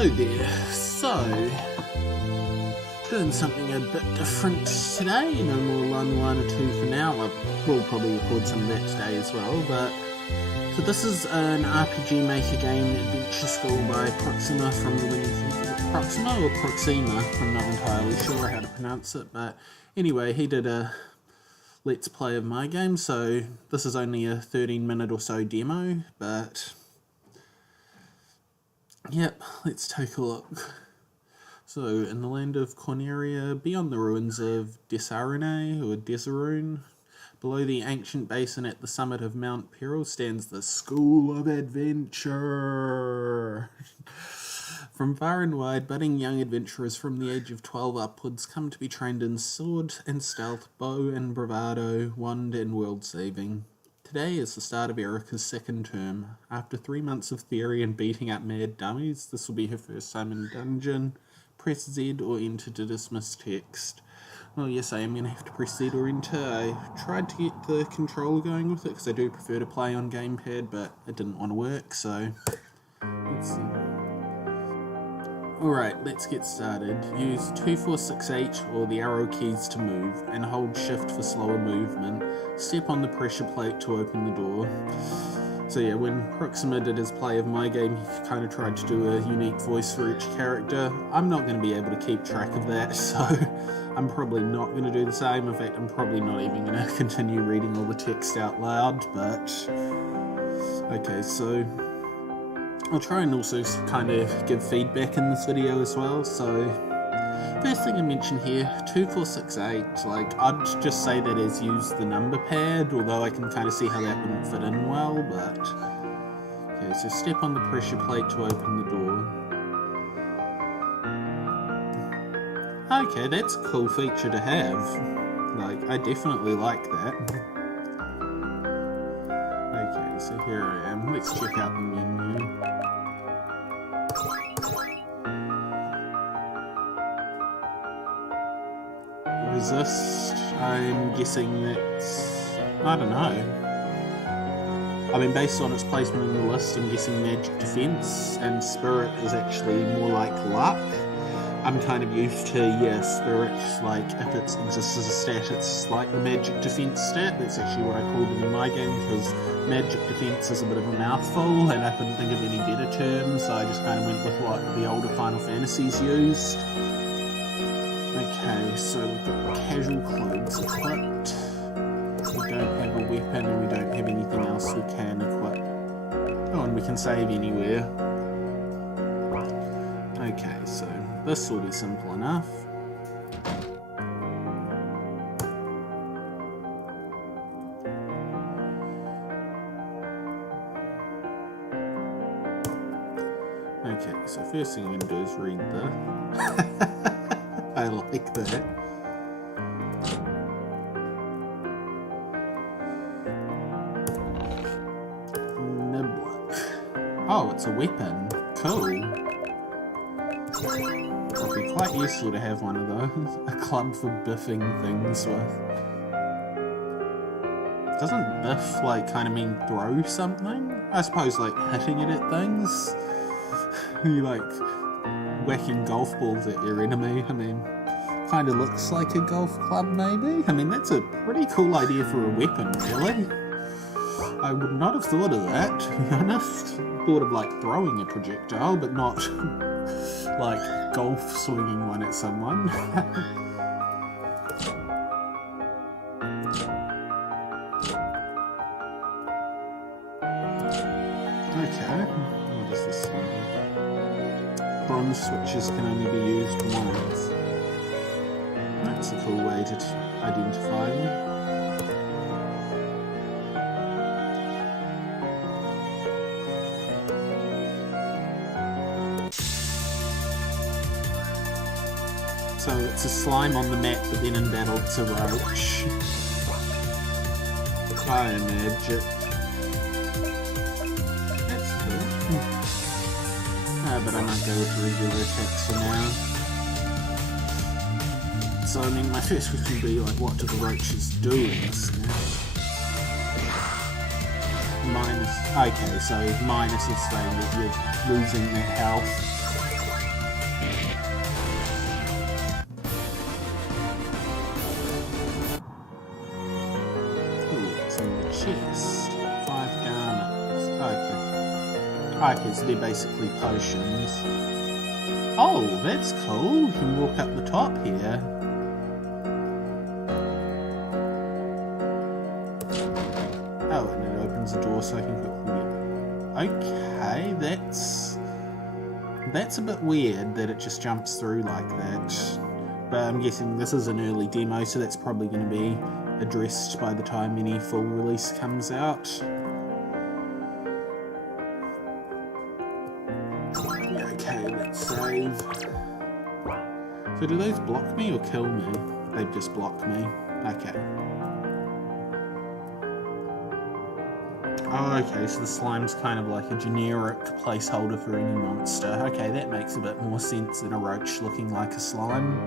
Hello there. So, doing something a bit different today. No more Line 2 for now. We'll probably record some of that today as well. But so this is an RPG Maker game adventure school by Proxima from Proxima or Proxima. I'm not entirely sure how to pronounce it, but anyway, he did a let's play of my game. So this is only a 13-minute or so demo, but yep, let's take a look. So, in the land of Corneria, beyond the ruins of Desarune, or Desarune, below the ancient basin at the summit of Mount Peril stands the School of Adventure. From far and wide, budding young adventurers from the age of 12 upwards come to be trained in sword and stealth, bow and bravado, wand and world-saving. Today is the start of Erica's second term. After 3 months of theory and beating up mad dummies, this will be her first time in a dungeon. Press Z or enter to dismiss text. Well, yes, I am going to have to press Z or enter. I tried to get the controller going with it because I do prefer to play on gamepad, but it didn't want to work, so let's see. Alright, let's get started. Use 2, 4, 6, 8 or the arrow keys to move, and hold shift for slower movement. Step on the pressure plate to open the door. So yeah, when Proxima did his play of my game, he kind of tried to do a unique voice for each character. I'm not going to be able to keep track of that, so I'm probably not going to do the same. In fact, I'm probably not even going to continue reading all the text out loud, but okay, so I'll try and also kind of give feedback in this video as well. So first thing I mention here, 2, 4, 6, 8, like I'd just say that as use the number pad, although I can kind of see how that wouldn't fit in well, but okay, so step on the pressure plate to open the door. Okay, that's a cool feature to have. Like, I definitely like that. Okay, so here I am. Let's check out the menu. Resist, I'm guessing that's, I don't know. I mean, based on its placement in the list, I'm guessing magic defense, and spirit is actually more like luck. I'm kind of used to, yeah, spirit, like, if it exists as a stat, it's like the magic defense stat. That's actually what I called it in my game, because magic defense is a bit of a mouthful, and I couldn't think of any better terms, so I just kind of went with what the older Final Fantasies used. Okay, so we've got casual clothes equipped. We don't have a weapon and we don't have anything else we can equip. Oh, and we can save anywhere. Okay, so this will be simple enough. Okay, so first thing I'm going to do is read the... I like that. Niblet. Oh, it's a weapon. Cool. It'd be quite useful to have one of those. A club for biffing things with. Doesn't biff, like, kind of mean throw something? I suppose, like, hitting it at things. You, like, whacking golf balls at your enemy. I mean, kind of looks like a golf club, maybe? I mean, that's a pretty cool idea for a weapon, really. I would not have thought of that, to be honest. Thought of, like, throwing a projectile, but not, like, golf swinging one at someone. Okay, what is this one? Bronze switches can only be used once. That's a cool way to identify them. So it's a slime on the map, but then in battle it's a roach. Fire magic. That's cool. But I might go with regular attacks for now. So, I mean, my first question would be, like, what do the roaches do in this now? Minus... Okay, so minus is saying that you're losing that health. Okay, so they're basically potions. Oh, that's cool. You can walk up the top here. Oh, and it opens the door so I can quickly get... Okay, that's a bit weird that it just jumps through like that. But I'm guessing this is an early demo, so that's probably going to be addressed by the time any full release comes out. Okay, let's save. So do those block me or kill me? They just block me. Okay. Oh, okay, so the slime's kind of like a generic placeholder for any monster. Okay, that makes a bit more sense than a roach looking like a slime.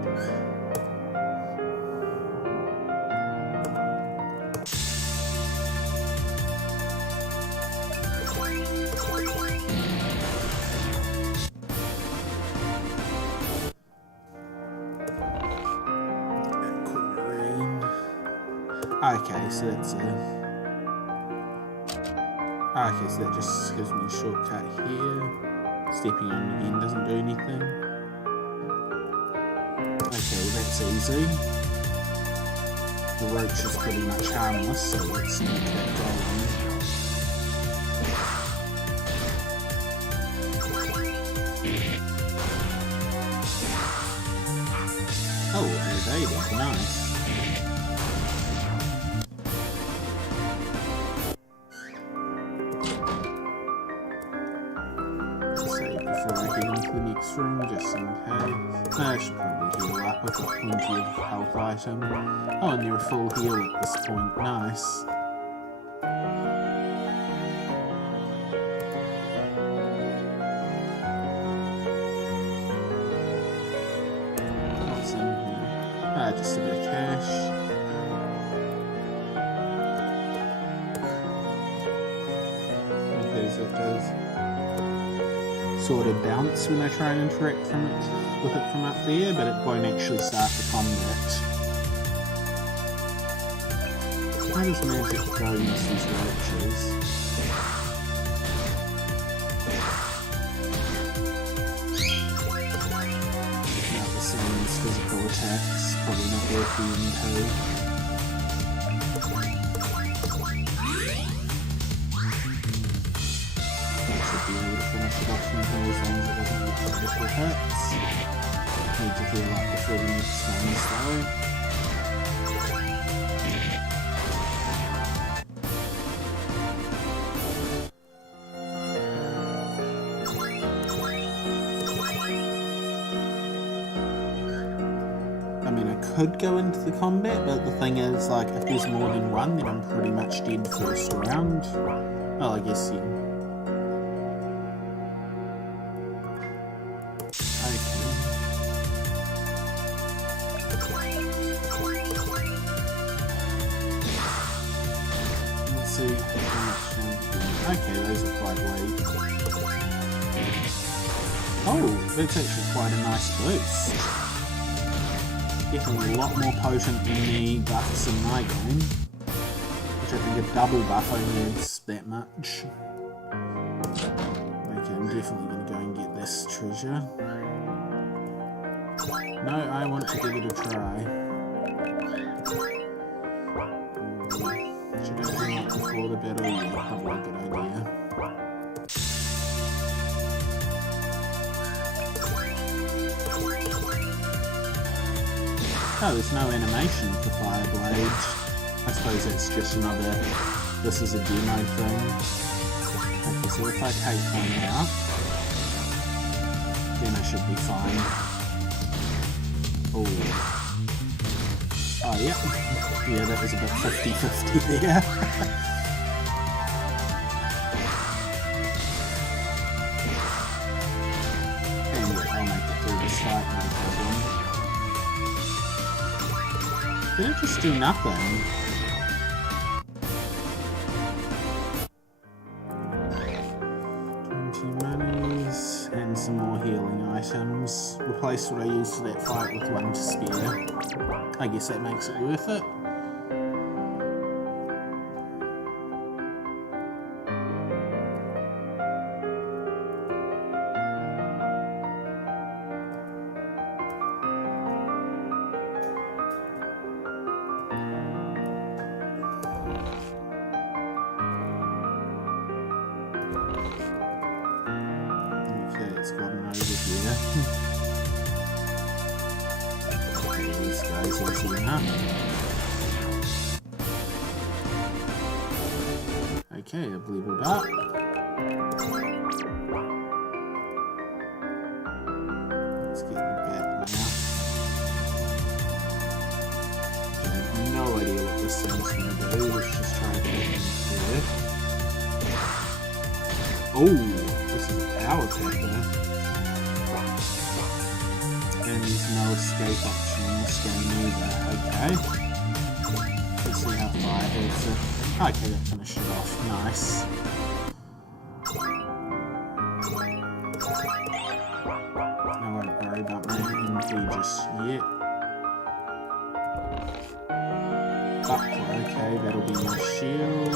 Okay, so that's a... Okay, so that just gives me a shortcut here. Stepping on it again doesn't do anything. Okay, well that's easy. The roach is pretty much harmless, so let's make that going. Oh, they look nice. Room just in case. I should probably heal up. I've got plenty of health item. Oh, and you're a full heal at this point. Nice. What's in here? Just a bit of cash. Okay, so it does sort of bounce when I try and interact with it from up there, but it won't actually start the combat. How does magic go against these roaches? Not the same as physical attacks, probably not worth the into. Finish it off from here as long as it doesn't get critical hits. Need to heal up before the next ones though. I mean, I could go into the combat, but the thing is, like, if there's more than one, then I'm pretty much dead first round. Well, I guess, yeah. Okay, those are quite weak. Oh, that's actually quite a nice boost. Definitely a lot more potent than the buffs in my game. Which I think a double buff only adds that much. Okay, I'm definitely going to go and get this treasure. No, I want to give it a try. Should I do that before the battle? Yeah, probably a good idea. Oh, there's no animation for Fireblade. I suppose it's just another... This is a demo thing. Okay, so if I take one out, then I should be fine. Oh. Oh, yeah. Yeah, that was about 50-50 there. And yeah, I'll make it through this fight, no problem. Did it just do nothing? And some more healing items. Replace what I used for that fight with one to spare. I guess that makes it worth it. it's gotten over here. Okay, this guy's easy enough. Okay, I've leveled up. Let's get the bat now. I have no idea what this thing's going to do. Let's just try to get him through. Oh, this is a power pepper. And there's no escape option in this game either. Okay. Let's see how far it hits it. Okay, that finished it off. Nice. I won't worry about my MP just yet. Buckler, okay, that'll be my shield.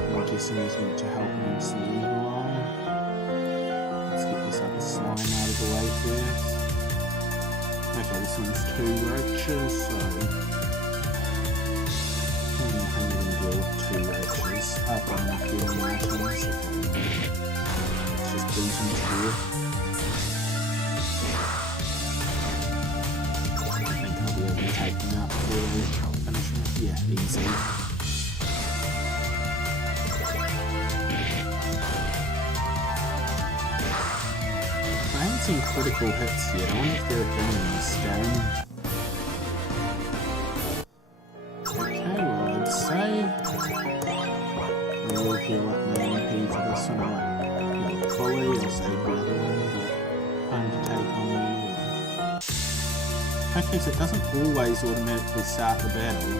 I'm guessing he's meant to help against the evil eye. Let's get this other slime out of the way first. Okay, this one's 2 roaches, so I'm going to deal with 2 roaches. Up on my healing items. Okay. Let's just beat him to here. I think I'll be able to take him out before they finish him. Yeah, easy. I haven't seen critical hits yet. I wonder if they're a thing in this game. Okay, well, I'd say we will heal up my MP for this one. I might heal fully or save the other one, but time to take on the... Okay, so it doesn't always automatically start the battle.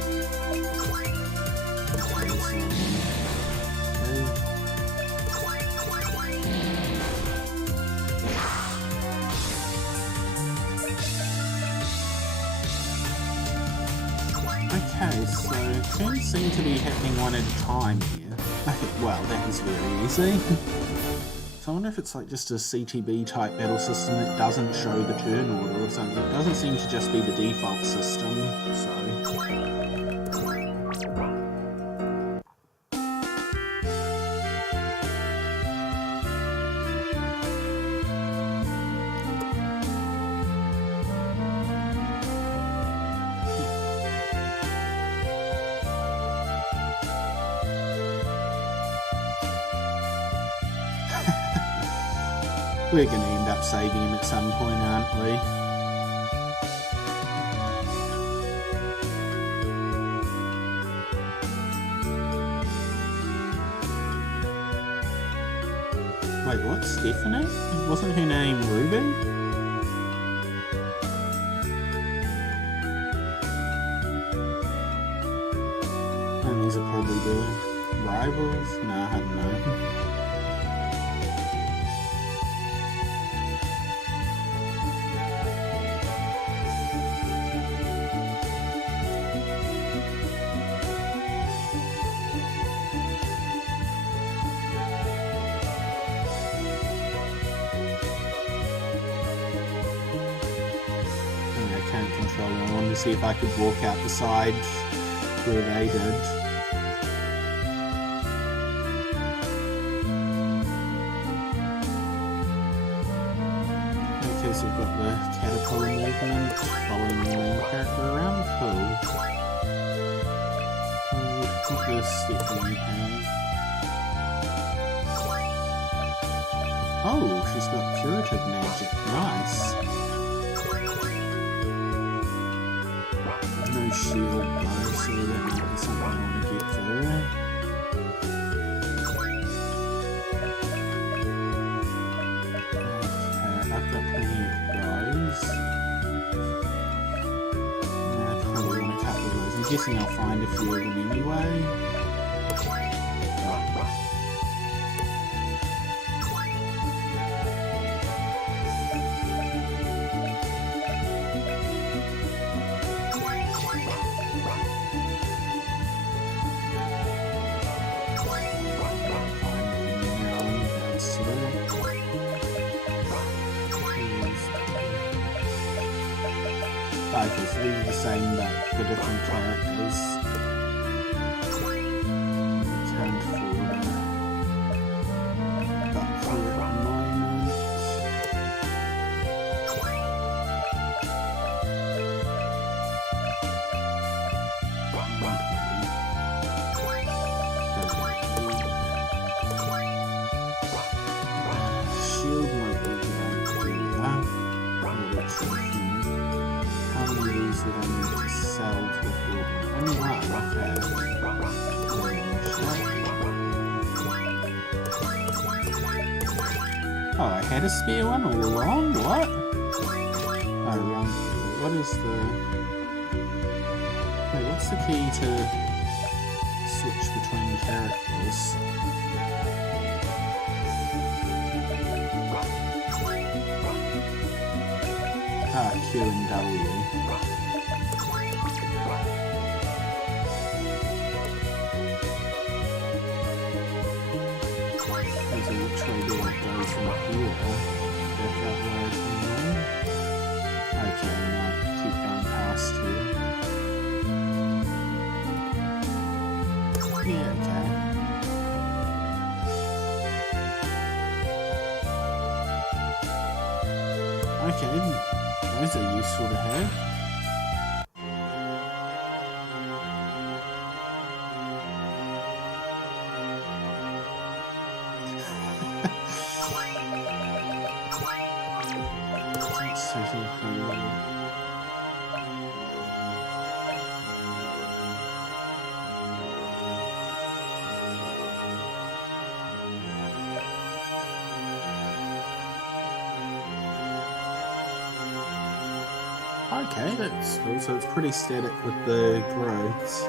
Okay, so... Okay, so turns seem to be happening one at a time here. Okay, well, that was very easy. So I wonder if it's like just a CTB type battle system that doesn't show the turn order or something. It doesn't seem to just be the default system, so... We're going to end up saving him at some point, aren't we? Wait, what? Stephanie? Wasn't her name Ruby? And these are probably the rivals? Nah, I don't know. Can't control them. I wanted to see if I could walk out the side where they did. Okay, so we've got the caterpillar movement following the main character around. Cool. Put the Stephanie has. Oh, she's got curative magic. Nice. No shield though, so that might be something I want to get for her. Okay, I've got plenty of those. I probably want a couple of those. I'm guessing I'll find a few of them anyway. Okay, so these are the same but for different characters. Turned forward. Oh, I had a spare one all along? What? Oh, run through. What is the... Wait, what's the key to switch between characters? Ah, Q and W. There's a which way do I go from here? Back up where I came in? Okay, now keep going past here. Yeah, okay. Okay, those are useful to have. Okay, that's cool. So it's pretty static with the growths.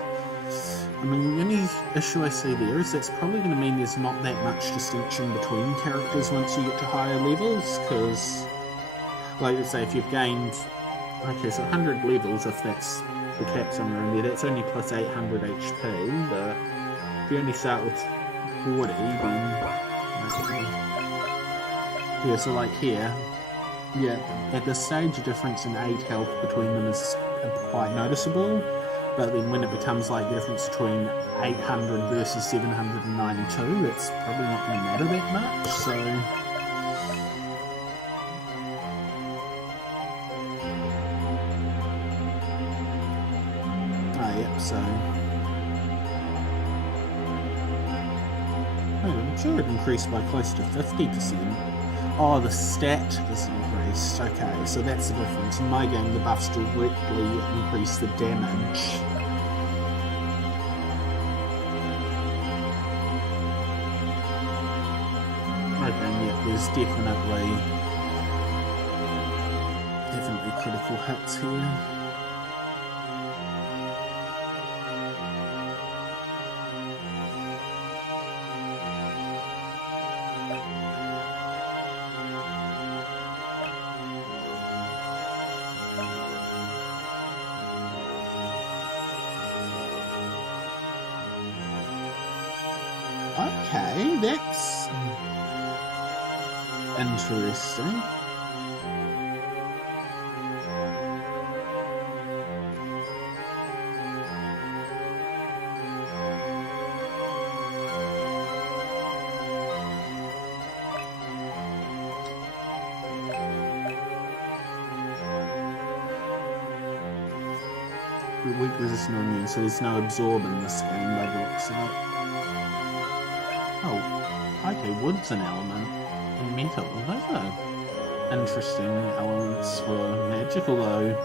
I mean, the only issue I see there is that's probably going to mean there's not that much distinction between characters once you get to higher levels, because, like, let's say if you've gained, okay, so 100 levels, if that's the cap somewhere in there, that's only plus 800 HP, but if you only start with 40, then, yeah, so like here, yeah, at this stage, the difference in 8 health between them is quite noticeable, but then when it becomes like the difference between 800 versus 792, it's probably not going to matter that much, so... Oh, yep, so... Oh, I'm sure it increased by close to 50%. Oh, the stat is increased. Okay, so that's the difference. In my game, the buffs directly increase the damage. Okay, yeah, there's definitely critical hits here. Okay, that's interesting. Weak resistant or immune, so there's no absorb in this game by the looks of it. Oh, okay, wood's an element, and metal. Those are interesting elements for magic, although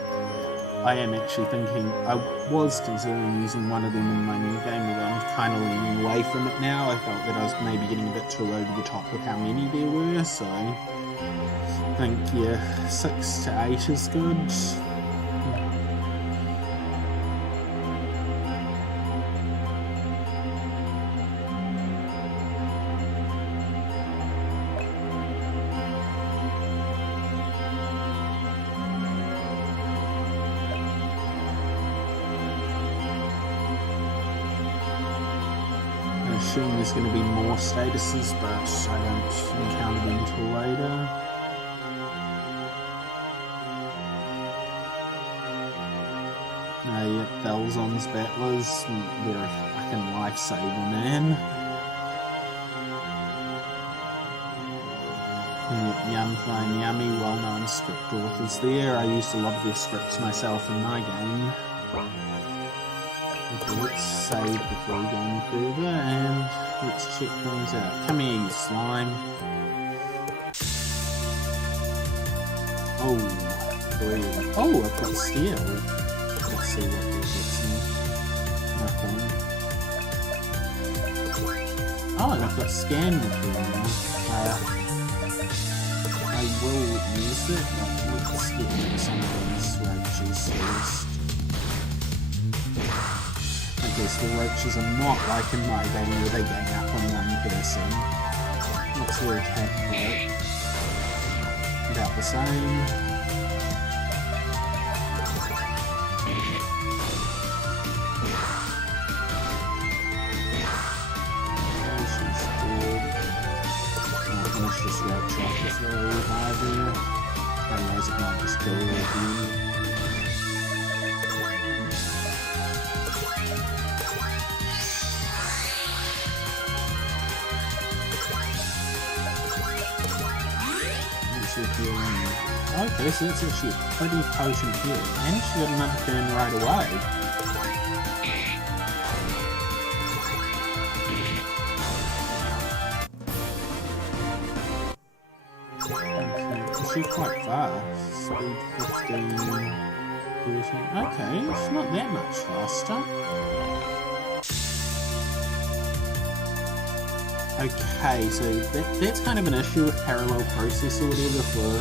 I am actually thinking, I was considering using one of them in my new game, although I'm kind of leaning away from it now. I felt that I was maybe getting a bit too over the top with how many there were, so I think, yeah, 6 to 8 is good. I assume there's going to be more statuses, but I don't encounter them until later. Yep, Belzon's Battlers, they're a fucking lifesaver, man. And yep, Yumfly and Yummy, well-known script authors there. I used to love their scripts myself in my game. Okay, let's save before we go any further, and let's check things out. Come here, you slime. Oh, 3. Oh, I've got steel. Let's see what this is. Nothing. Oh, and I've got scan material now. I will use it, but let's get into some of these roaches first. Okay, so the roaches are not like in my game where they gang up on one person. What's their attack rate? About the same. Finish this roach off with the revive there. Otherwise it might just kill her again. Okay, so that's actually a pretty potent heal. And she got another turn right away. She's quite fast. Speed 15, 13. Okay, it's not that much faster. Okay, so that's kind of an issue with parallel process or whatever for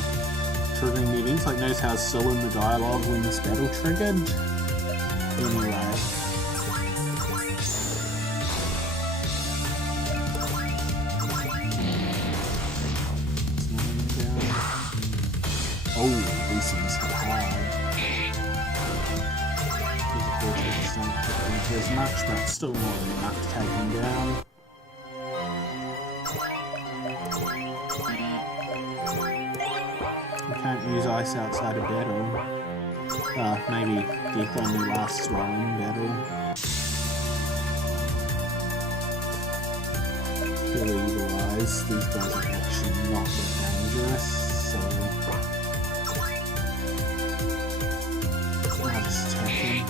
triggering the events. Like, notice how it's still in the dialogue when this battle triggered. Anyway. Oh, these things hit hard. There's a 40% as much, but still more than enough to take him down. You can't use ice outside of battle. Maybe death only lasts while in battle. Pure evil eyes, these guys are actually not that dangerous, so I'll just attack him.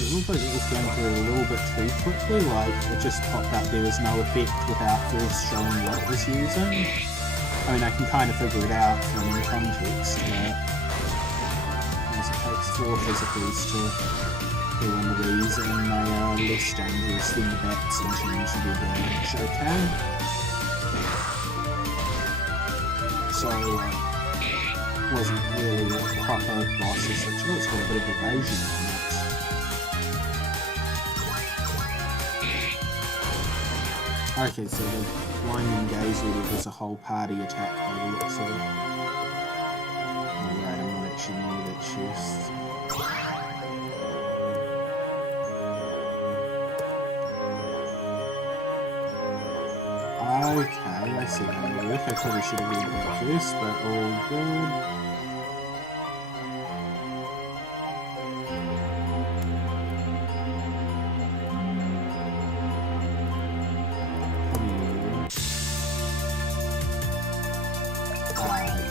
It looked like it was going through a little bit too quickly, like it just popped up there was no effect without first showing what it was using. I mean, I can kind of figure it out from the context, but as it takes 4 physicals to kill one of these, and they are less dangerous than the bats in terms of their damage, okay? So, wasn't really a proper boss as such. It's got a bit of evasion on it. Okay, so the blinding gaze order was a whole party attack by the looks of it. Alright, I'm not actually near that chest. Okay, I see how they work. I probably should have read that first, but all good.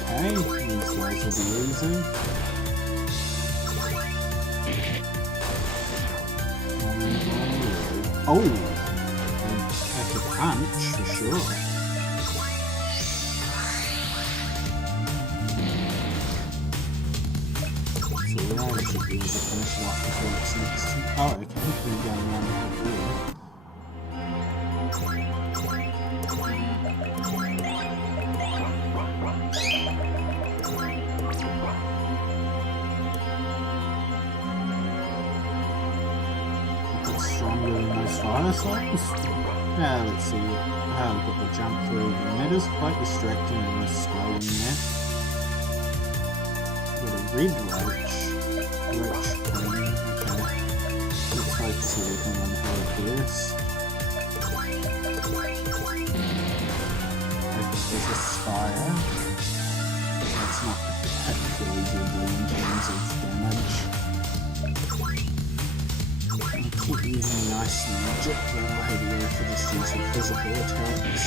Okay, these guys will be easy. Oh! That's a punch, for sure. So I should be able to finish it off before it's next. Oh, okay, we're going around the here. Stronger than those fire cycles. Now let's see. Oh, we've got the jump through, and that is quite distracting in this scrolling there. We've got a red roach. Roach queen. Okay. Let's focus everything on her first. I think there's a spire. That's not particularly deadly in terms of damage. Keep using the ice magic, but maybe I could just use some physical attacks.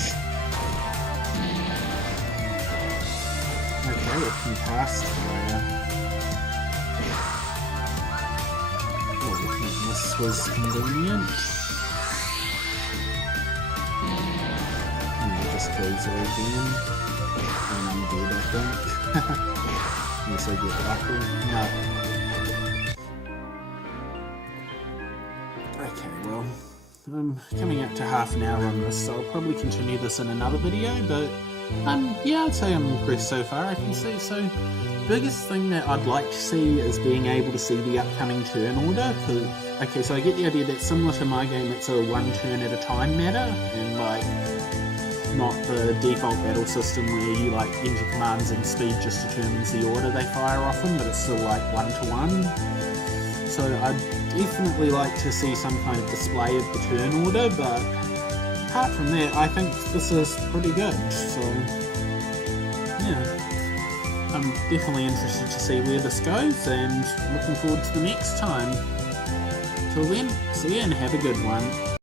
Okay, it can cast fire. Oh, this was convenient. And it just kills her again. And I'm dead, I think. Unless I get lucky. No. Okay, well, I'm coming up to half an hour on this, so I'll probably continue this in another video, but yeah, I'd say I'm impressed so far. I can see, so biggest thing that I'd like to see is being able to see the upcoming turn order, because, okay, so I get the idea that similar to my game, it's a one turn at a time matter, and like, not the default battle system where you like enter commands and speed just determines the order they fire off in, but it's still like 1-to-1. So I'd definitely like to see some kind of display of the turn order, but apart from that, I think this is pretty good. So yeah, I'm definitely interested to see where this goes, and looking forward to the next time. Till then, see you and have a good one.